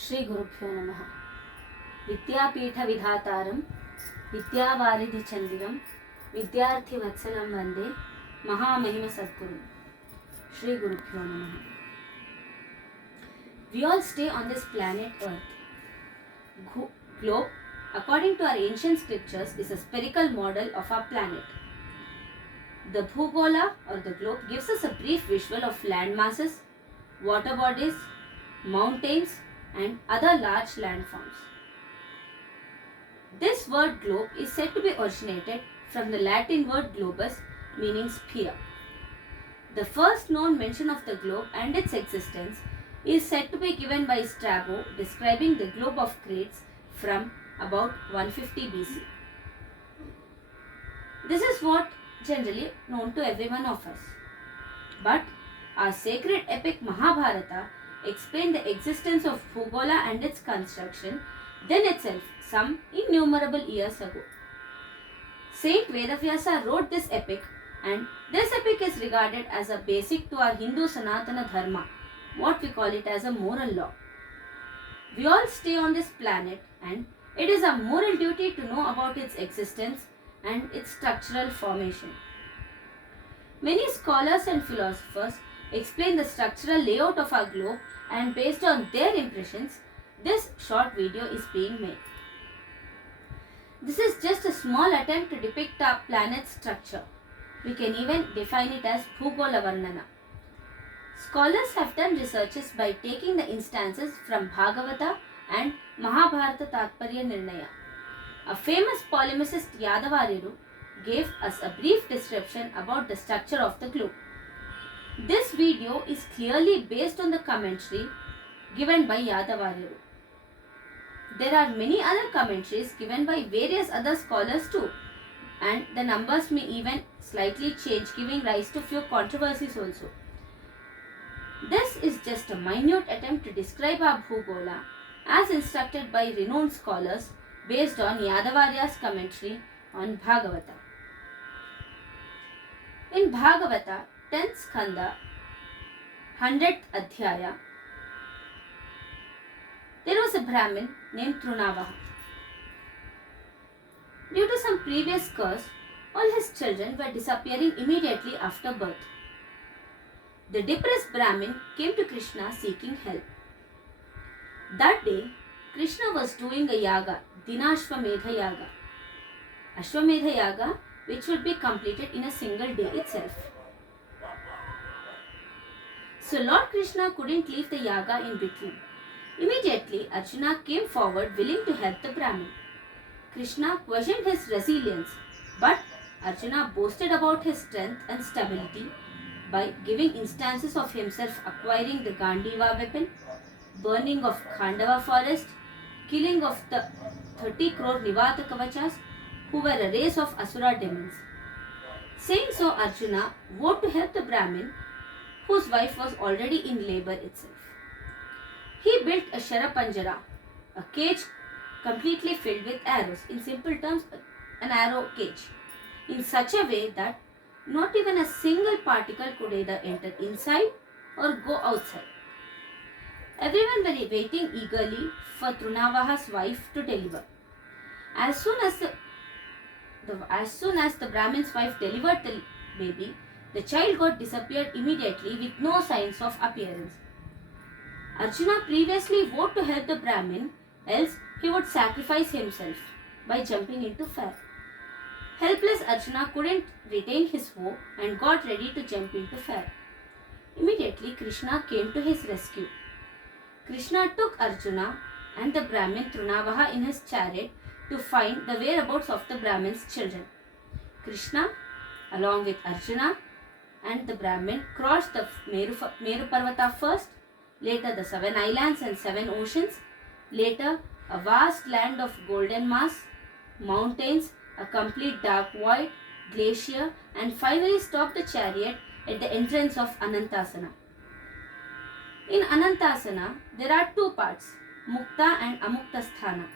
श्री गुरुभ्यो नमः। विद्यापीठ विधातारं विद्यावारिधि चंदिरं विद्यार्थी वत्सलं वंदे महामहिम सद्गुरु। श्री गुरुभ्यो नमः। We all stay on this planet Earth. Globe, according to our ancient scriptures, is a spherical model of our planet. The Bhugola or the globe gives us a brief visual of land masses, water bodies, mountains, and other large landforms. This word globe is said to be originated from the Latin word globus, meaning sphere. The first known mention of the globe and its existence is said to be given by Strabo, describing the globe of Crete from about 150 BC. This is what generally known to every one of us. But our sacred epic Mahabharata explained the existence of Bhugola and its construction then itself some innumerable years ago. Saint Vedavyasa wrote this epic, and this epic is regarded as a basic to our Hindu Sanatana Dharma, what we call it as a moral law. We all stay on this planet, and it is our moral duty to know about its existence and its structural formation. Many scholars and philosophers explain the structural layout of our globe, and based on their impressions, this short video is being made. This is just a small attempt to depict our planet's structure. We can even define it as Bhugola Varnana. Scholars have done researches by taking the instances from Bhagavata and Mahabharata Tatparya Nirnaya. A famous polemicist Yadavaryaru gave us a brief description about the structure of the globe. This video is clearly based on the commentary given by Yadavaryaru. There are many other commentaries given by various other scholars too, and the numbers may even slightly change, giving rise to few controversies also. This is just a minute attempt to describe our Bhugola as instructed by renowned scholars based on Yadavarya's commentary on Bhagavata. In Bhagavata, 10th Skanda, 100th Adhyaya, there was a Brahmin named Trunavaha. Due to some previous curse, all his children were disappearing immediately after birth. The depressed Brahmin came to Krishna seeking help. That day, Krishna was doing a yaga, Dinashwamedha Yaga. Ashwamedha Yaga, which would be completed in a single day itself. So Lord Krishna couldn't leave the yaga in between. Immediately, Arjuna came forward willing to help the Brahmin. Krishna questioned his resilience, but Arjuna boasted about his strength and stability by giving instances of himself acquiring the Gandiva weapon, burning of Khandava forest, killing of the 30 crore Nivata Kavachas, who were a race of Asura demons. Saying so, Arjuna vowed to help the Brahmin, whose wife was already in labor itself. He built a Sharapanjara, a cage completely filled with arrows, in simple terms, an arrow cage, in such a way that not even a single particle could either enter inside or go outside. Everyone were waiting eagerly for Trunavaha's wife to deliver. As soon as the Brahmin's wife delivered the baby, the child got disappeared immediately with no signs of appearance. Arjuna previously vowed to help the Brahmin, else he would sacrifice himself by jumping into fire. Helpless Arjuna couldn't retain his vow and got ready to jump into fire. Immediately Krishna came to his rescue. Krishna took Arjuna and the Brahmin Trunavaha in his chariot to find the whereabouts of the Brahmin's children. Krishna, along with Arjuna and the Brahmin, crossed the Meru Parvata first, later the 7 islands and 7 oceans, later a vast land of golden mass, mountains, a complete dark void, glacier, and finally stopped the chariot at the entrance of Anantasana. In Anantasana, there are 2 parts, Mukta and Amukta Sthana.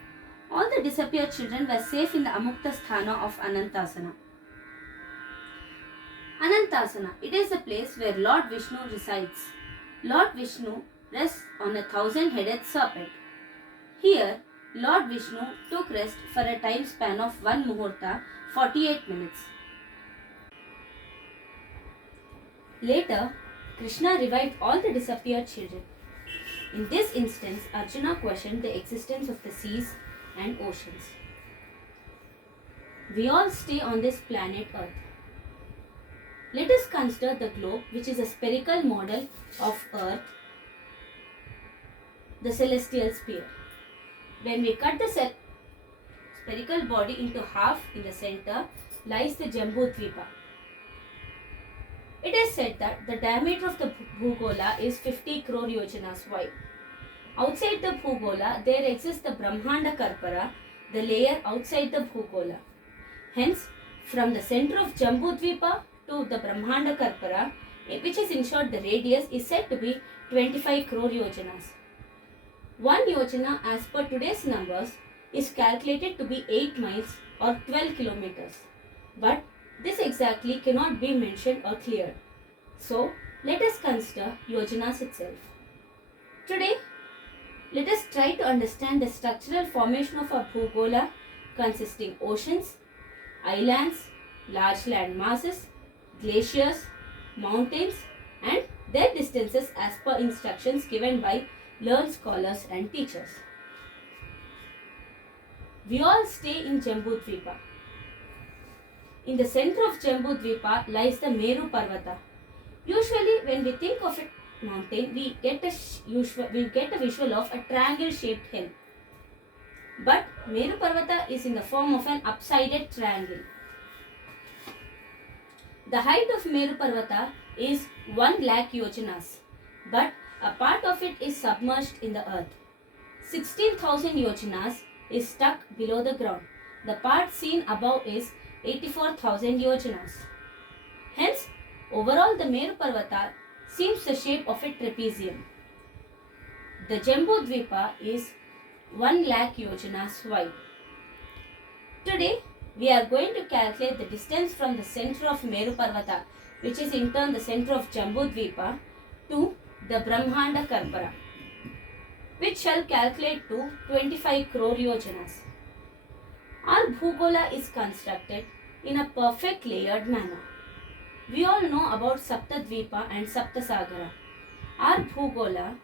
All the disappeared children were safe in the Amukta Sthana of Anantasana. Anantasana, it is the place where Lord Vishnu resides. Lord Vishnu rests on a 1,000-headed serpent. Here, Lord Vishnu took rest for a time span of 1 muhurta, 48 minutes. Later, Krishna revived all the disappeared children. In this instance, Arjuna questioned the existence of the seas and oceans. We all stay on this planet Earth. Let us consider the globe, which is a spherical model of Earth, the celestial sphere. When we cut the spherical body into half, in the center lies the Jambudvipa. It is said that the diameter of the Bhugola is 50 crore yojanas wide. Outside the Bhugola, there exists the Brahmanda Karpara, the layer outside the Bhugola. Hence, from the center of Jambudvipa to the Brahmanda Karpara, which is in short the radius, is said to be 25 crore yojanas. 1 yojana, as per today's numbers, is calculated to be 8 miles or 12 kilometers. But this exactly cannot be mentioned or cleared. So, let us consider yojanas itself. Today, let us try to understand the structural formation of a Bhugola consisting oceans, islands, large land masses, glaciers, mountains and their distances as per instructions given by learned scholars and teachers. We all stay in Jambudvipa. In the center of Jambudvipa lies the Meru Parvata. Usually when we think of a mountain, we get a visual of a triangle shaped hill. But Meru Parvata is in the form of an upsided triangle. The height of Meru Parvata is 1 lakh yojanas, but a part of it is submerged in the earth. 16,000 yojanas is stuck below the ground. The part seen above is 84,000 yojanas. Hence, overall the Meru Parvata seems the shape of a trapezium. The Jambudvipa is 1 lakh yojanas wide. Today, we are going to calculate the distance from the center of Meru Parvata, which is in turn the center of Jambudvipa, to the Brahmanda Karpara, which shall calculate to 25 crore yojanas. Our Bhugola is constructed in a perfect layered manner. We all know about Saptadvipa and Saptasagara. Our Bhugola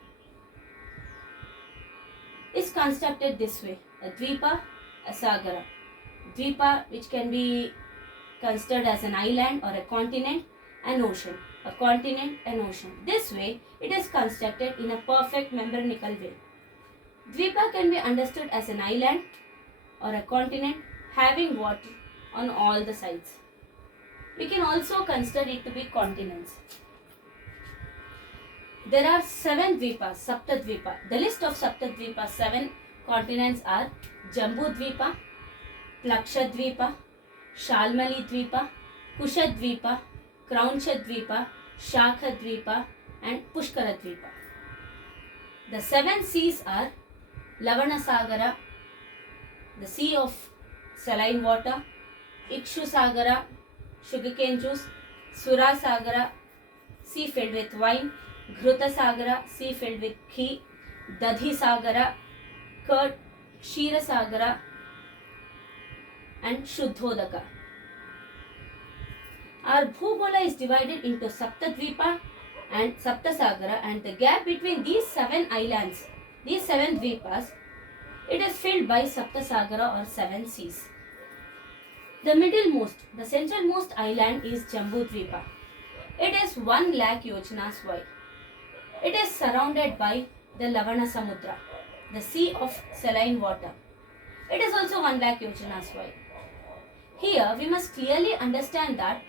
is constructed this way: a Dvipa, a Sagara. Dvipa, which can be considered as an island or a continent, an ocean. A continent, an ocean. This way, it is constructed in a perfect membranical way. Dvipa can be understood as an island or a continent having water on all the sides. We can also consider it to be continents. There are 7 Dvipas, Saptadvipa. The list of Saptadvipa 7 continents are Jambudvipa, Plakshadvipa, Shalmali Dvipa, Kushadvipa, Kraunchadvipa, Shakhadvipa and Pushkaradvipa. The 7 seas are Lavanasagara, the sea of saline water, Ikshusagara, sugarcane juice, Surasagara, sea filled with wine, Ghrutasagara, sea filled with ghee, Dadhisagara, curd, Kshirasagara and Shuddhodaka. Our Bhugola is divided into Saptadvipa and Saptasagara, and the gap between these 7 islands, these 7 Dvipas, it is filled by Saptasagara or 7 seas. The middlemost, the centralmost island is Jambudvipa. It is 1 lakh yojanas wide. It is surrounded by the Lavana Samudra, the sea of saline water. It is also 1 lakh yojanas wide. Here we must clearly understand that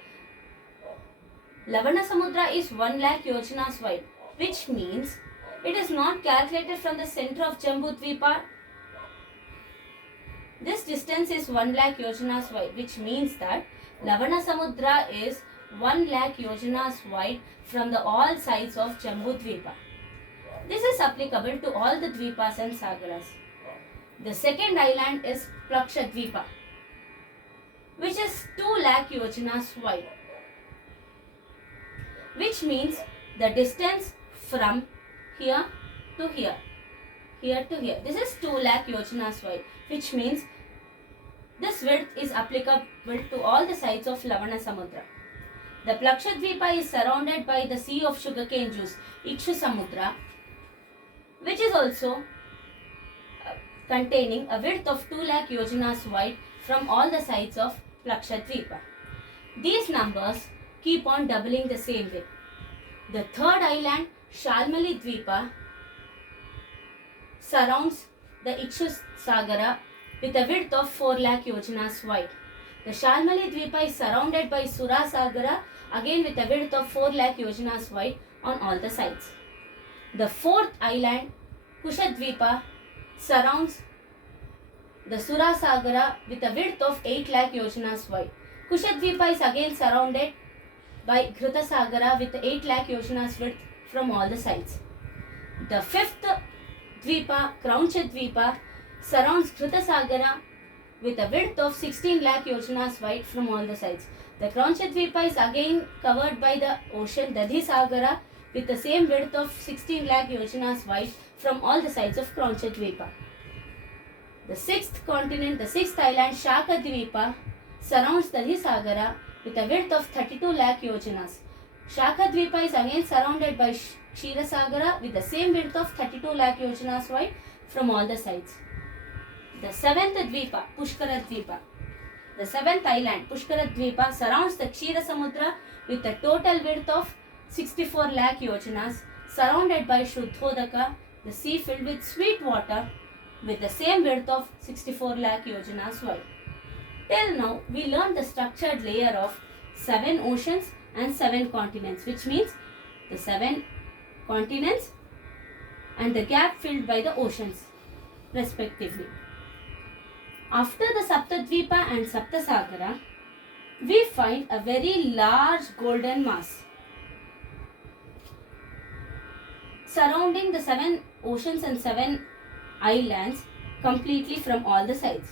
Lavana Samudra is 1 lakh yojanas wide, which means it is not calculated from the center of Jambudvipa. This distance is 1 lakh yojanas wide, which means that Lavana Samudra is 1 lakh yojanas wide from the all sides of Jambudvipa. This is applicable to all the Dvipas and Sagaras. The second island is Plakshadvipa, which is 2 lakh yojanas wide, which means the distance from here to here. here to here. This is 2 lakh yojanas wide, which means this width is applicable to all the sides of Lavana Samudra. The Plakshadvipa is surrounded by the sea of sugarcane juice, Ikshu Samudra, which is also containing a width of 2 lakh yojanas wide from all the sides of Plakshadvipa. These numbers keep on doubling the same way. The third island, Shalmali Dvipa, surrounds the Ikshu Sagara with a width of 4 lakh yojanas wide. The Shalmali Dvipa is surrounded by Sura Sagara, again with a width of 4 lakh yojanas wide on all the sides. The fourth island, Kushadvipa, surrounds the Sura Sagara with a width of 8 lakh yojanas wide. Kushadvipa is again surrounded by Ghruta Sagara with 8 lakh yojanas width from all the sides. The fifth Dvipa, Krauncha Dvipa, surrounds Ghruta Sagara with a width of 16 lakh yojanas wide from all the sides. The Krauncha Dvipa is again covered by the ocean Dadhi Sagara with the same width of 16 lakh yojanas wide from all the sides of Krauncha Dvipa. The sixth continent, the sixth island, Shaka Dvipa, surrounds Dadhi Sagara with a width of 32 lakh yojanas. Shaka Dvipa is again surrounded by Kshira Sagara with the same width of 32 lakh yojanas wide from all the sides. The seventh Dvipa, Pushkara Dvipa. The seventh island, Pushkara Dvipa, surrounds the Kshira Samudra with a total width of 64 lakh yojanas, surrounded by Shuddhodaka, the sea filled with sweet water with the same width of 64 lakh yojanas wide. Till now, we learned the structured layer of 7 oceans and 7 continents, which means the 7 continents and the gap filled by the oceans, respectively. After the Saptadvipa and Saptasagara, we find a very large golden mass surrounding the 7 oceans and 7 islands completely from all the sides.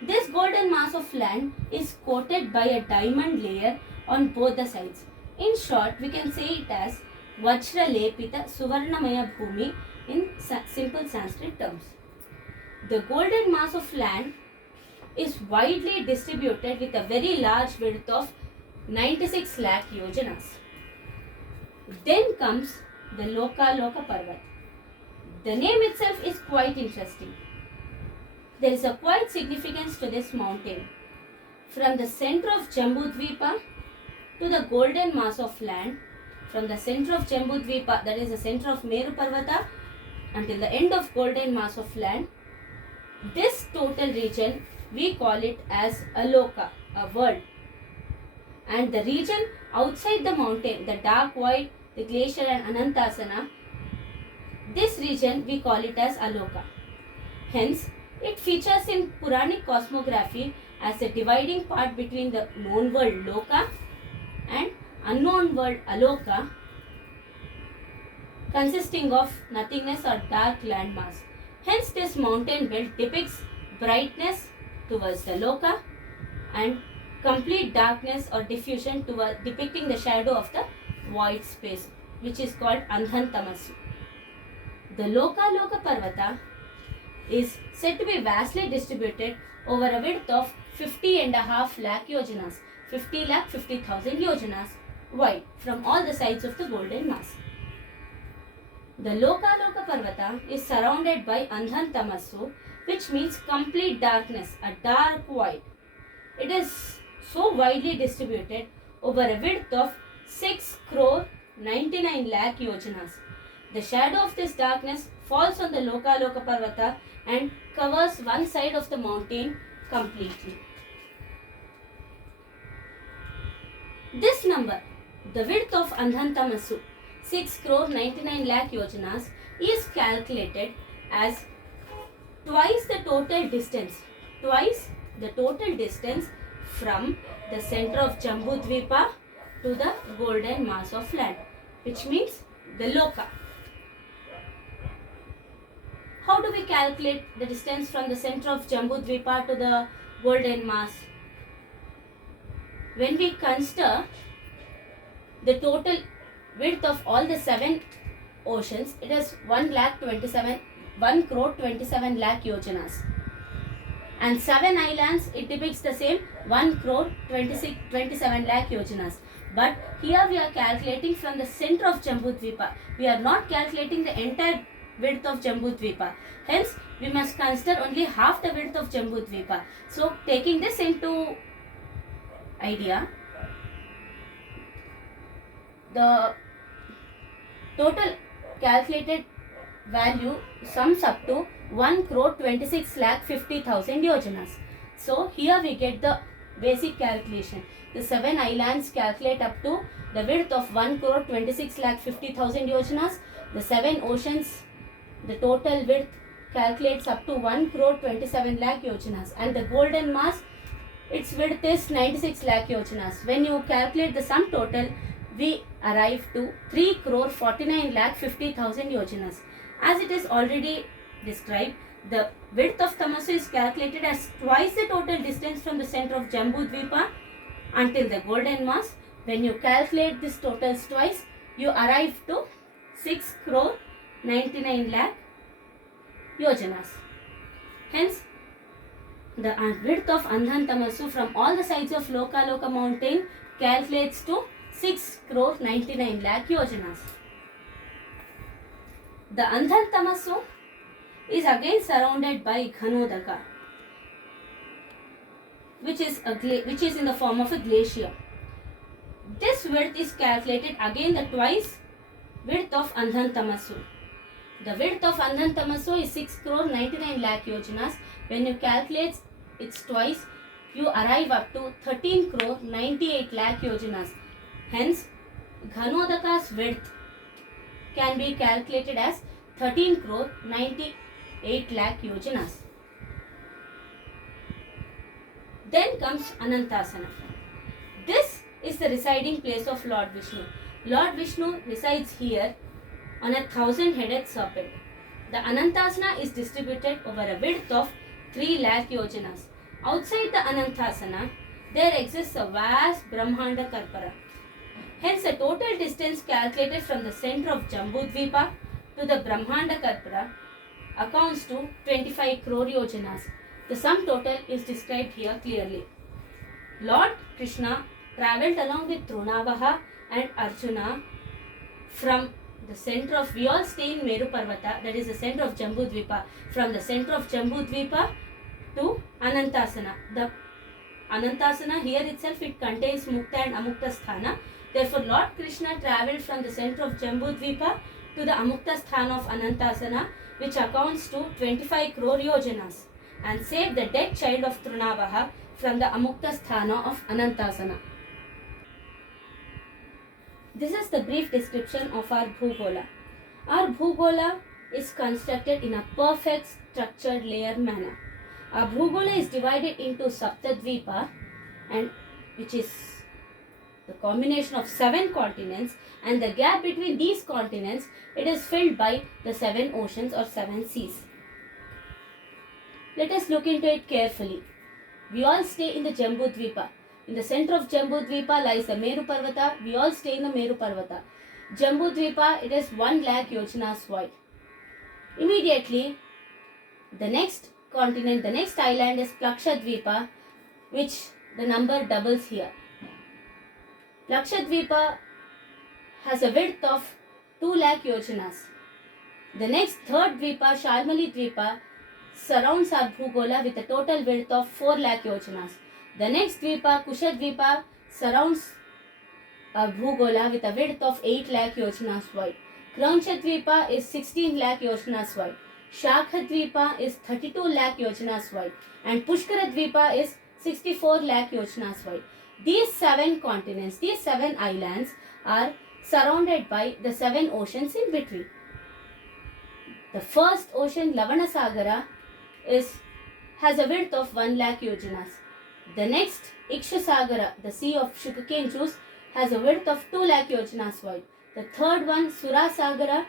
This golden mass of land is coated by a diamond layer on both the sides. In short, we can say it as Vajra Lepita Suvarnamaya Bhumi in simple Sanskrit terms. The golden mass of land is widely distributed with a very large width of 96 lakh yojanas. Then comes the Loka Parvat. The name itself is quite interesting. There is a quite significance to this mountain. From the center of Jambudvipa to the golden mass of land, from the center of Jambudvipa, that is the center of Meru Parvata, until the end of golden mass of land, this total region we call it as a Loka, a world. And the region outside the mountain, the dark void, the glacier and Anantasana, this region we call it as Aloka. Hence, it features in Puranic cosmography as a dividing part between the known world Loka and unknown world Aloka, consisting of nothingness or dark landmass. Hence, this mountain belt depicts brightness towards the Loka and complete darkness or diffusion depicting the shadow of the void space, which is called Andhan Tamasu. The Loka Parvata is said to be vastly distributed over a width of 50.5 lakh yojanas, 50 lakh 50,000 yojanas wide from all the sides of the golden mass. The Loka Parvata is surrounded by Andhan Tamasu, which means complete darkness, a dark void. It is so widely distributed over a width of 6 crore 99 lakh yojanas. The shadow of this darkness falls on the Loka Parvata and covers one side of the mountain completely. This number, the width of Andhan Tamasu, 6 crore 99 lakh yojanas, is calculated as twice the total distance from the center of Jambudvipa to the golden mass of land, which means the Loka. How do we calculate the distance from the center of Jambudvipa to the golden mass? When we consider the total width of all the 7 oceans, it is 1,27,000 1 crore 27 lakh yojanas. And 7 islands, it depicts the same 1 crore 27 lakh yojanas. But here we are calculating from the center of Jambudvipa. We are not calculating the entire width of Jambudvipa. Hence, we must consider only half the width of Jambudvipa. So, taking this into idea, the total calculated value sums up to 1 crore 26 lakh 50,000 yojanas. So, here we get the basic calculation. The 7 islands calculate up to the width of 1 crore 26 lakh 50,000 yojanas. The 7 oceans, the total width calculates up to 1 crore 27 lakh yojanas. And the golden mass, its width is 96 lakh yojanas. When you calculate the sum total, we arrive to 3 crore 49 lakh 50,000 yojanas. As it is already described, the width of Tamasu is calculated as twice the total distance from the center of Jambudvipa until the golden mass. When you calculate this totals twice, you arrive to 6 crore 99 lakh yojanas. Hence, the width of Andhan Tamasu from all the sides of Lokaloka mountain calculates to 6 crore 99 lakh yojanas. The Andhan Tamasu is again surrounded by Ghanodaka, which is in the form of a glacier. This width is calculated again the twice width of Andhan Tamasu. The width of Andhan Tamasu is 6 crore 99 lakh yojanas. When you calculate its twice, you arrive up to 13 crore 98 lakh yojanas. Hence, Ghanodaka's width can be calculated as 13 crore 98 lakh yojanas. Then comes Anantasana. This is the residing place of Lord Vishnu. Lord Vishnu resides here on a 1,000-headed serpent. The Anantasana is distributed over a width of 3 lakh yojanas. Outside the Anantasana, there exists a vast Brahmanda Karpara. Hence, the total distance calculated from the center of Jambudvipa to the Brahmanda Karpara accounts to 25 crore yojanas. The sum total is described here clearly. Lord Krishna travelled along with Trunavaha and Arjuna from the center of, we all stay in Meru Parvata, that is the center of Jambudvipa, from the center of Jambudvipa to Anantasana. The Anantasana here itself, it contains Mukta and Amukta Sthana. Therefore, Lord Krishna travelled from the center of Jambudvipa to the Amukta Sthana of Anantasana, which accounts to 25 crore yojanas, and saved the dead child of Trunavaha from the Amukta Sthana of Anantasana. This is the brief description of our Bhugola. Our Bhugola is constructed in a perfect structured layer manner. Our Bhugola is divided into Saptadvipa, and which is the combination of 7 continents, and the gap between these continents, it is filled by the 7 oceans or 7 seas. Let us look into it carefully. We all stay in the Jambudvipa. In the center of Jambudvipa lies the Meru Parvata. We all stay in the Meru Parvata. Jambudvipa, it is 1 lakh yojanas wide. Immediately, the next continent, the next island is Plakshadvipa, which the number doubles here. Plakshadvipa has a width of 2 lakh yojanas. The next third Dvipa, Shalmali Dvipa, surrounds our Bhugola with a total width of 4 lakh yojanas. The next Dvipa, Kushadvipa, surrounds our Bhugola with a width of 8 lakh yojanas wide. Kraunchadvipa is 16 lakh yojanas wide. Shakhadvipa is 32 lakh yojanas wide. And Pushkaradvipa is 64 lakh yojanas wide. These 7 continents, these 7 islands are surrounded by the 7 oceans in between. The first ocean, Lavanasagara, has a width of 1 lakh yojanas. The next, Ikshasagara, the sea of sugarcane juice, has a width of 2 lakh yojanas wide. The third one, Surasagara,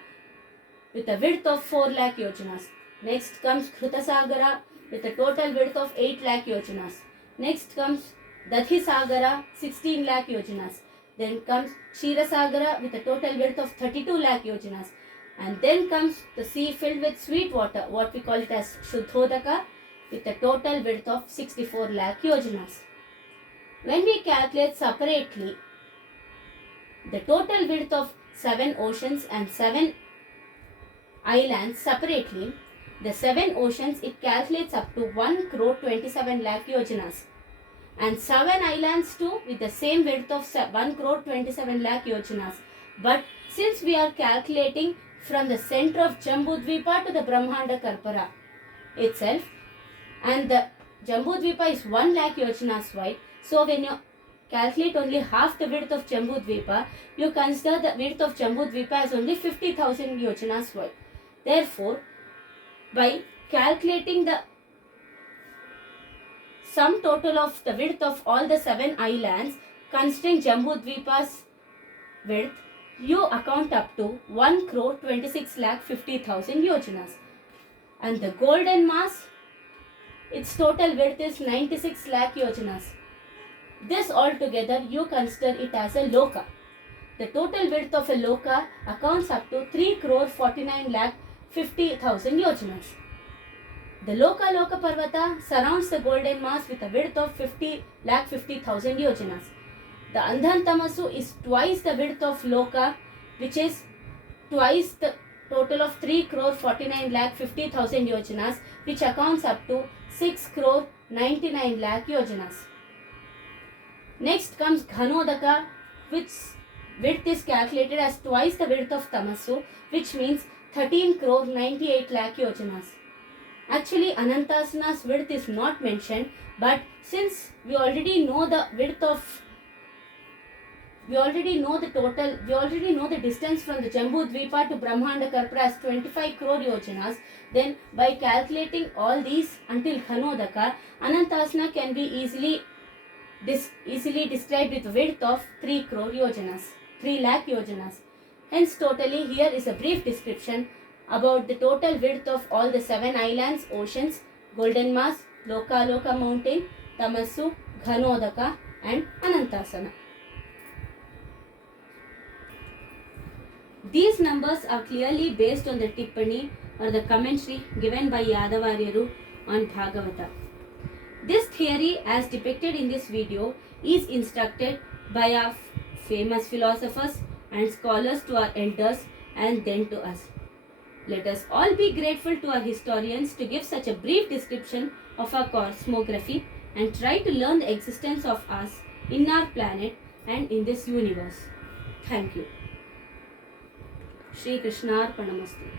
with a width of 4 lakh yojanas. Next comes Khrutasagara with a total width of 8 lakh yojanas. Next comes Dadhisagara, 16 lakh yojanas. Then comes Kshirasagara with a total width of 32 lakh yojanas. And then comes the sea filled with sweet water, what we call it as Shuddhodaka, with a total width of 64 lakh yojanas. When we calculate separately the total width of 7 oceans and 7 islands separately, the 7 oceans, it calculates up to 1 crore 27 lakh yojanas. And 7 islands too with the same width of 1 crore 27 lakh yojanas. But since we are calculating from the center of Jambudvipa to the Brahmanda Karpara itself, and the Jambudvipa is 1 lakh yojanas wide, so when you calculate only half the width of Jambudvipa, you consider the width of Jambudvipa as only 50,000 yojanas wide. Therefore, by calculating the sum total of the width of all the 7 islands, considering Jambudvipa's width, you account up to 1 crore 26 lakh 50,000 yojanas. And the Golden Mass, its total width is 96 lakh yojanas. This altogether you consider it as a loka. The total width of a loka accounts up to 3 crore 49 lakh 50,000 yojanas. The Loka Loka Parvata surrounds the Golden Mass with a width of 50 lakh 50,000 yojanas. The Andhan Tamasu is twice the width of Loka, which is twice the total of 3 crore 49 lakh 50,000 yojanas, which accounts up to 6 crore 99 lakh yojanas. Next comes Ghanodaka, which width is calculated as twice the width of Tamasu, which means 13 crore 98 lakh yojanas. Actually, Anantasana's width is not mentioned, but since we already know the width of, we already know the distance from the Jambudvipa to Brahmanda Karpara as 25 crore yojanas, then by calculating all these until Ghanodaka, Anantasana can be easily described with width of 3 crore yojanas, 3 lakh yojanas. Hence, totally here is a brief description about the total width of all the 7 islands, oceans, Golden Mass, Loka Loka Mountain, Tamasu, Ghanodaka and Anantasana. These numbers are clearly based on the Tippani or the commentary given by Yadavaryaru on Bhagavata. This theory, as depicted in this video, is instructed by our famous philosophers and scholars to our elders and then to us. Let us all be grateful to our historians to give such a brief description of our cosmography and try to learn the existence of us in our planet and in this universe. Thank you. Shri Krishnarpanamastu.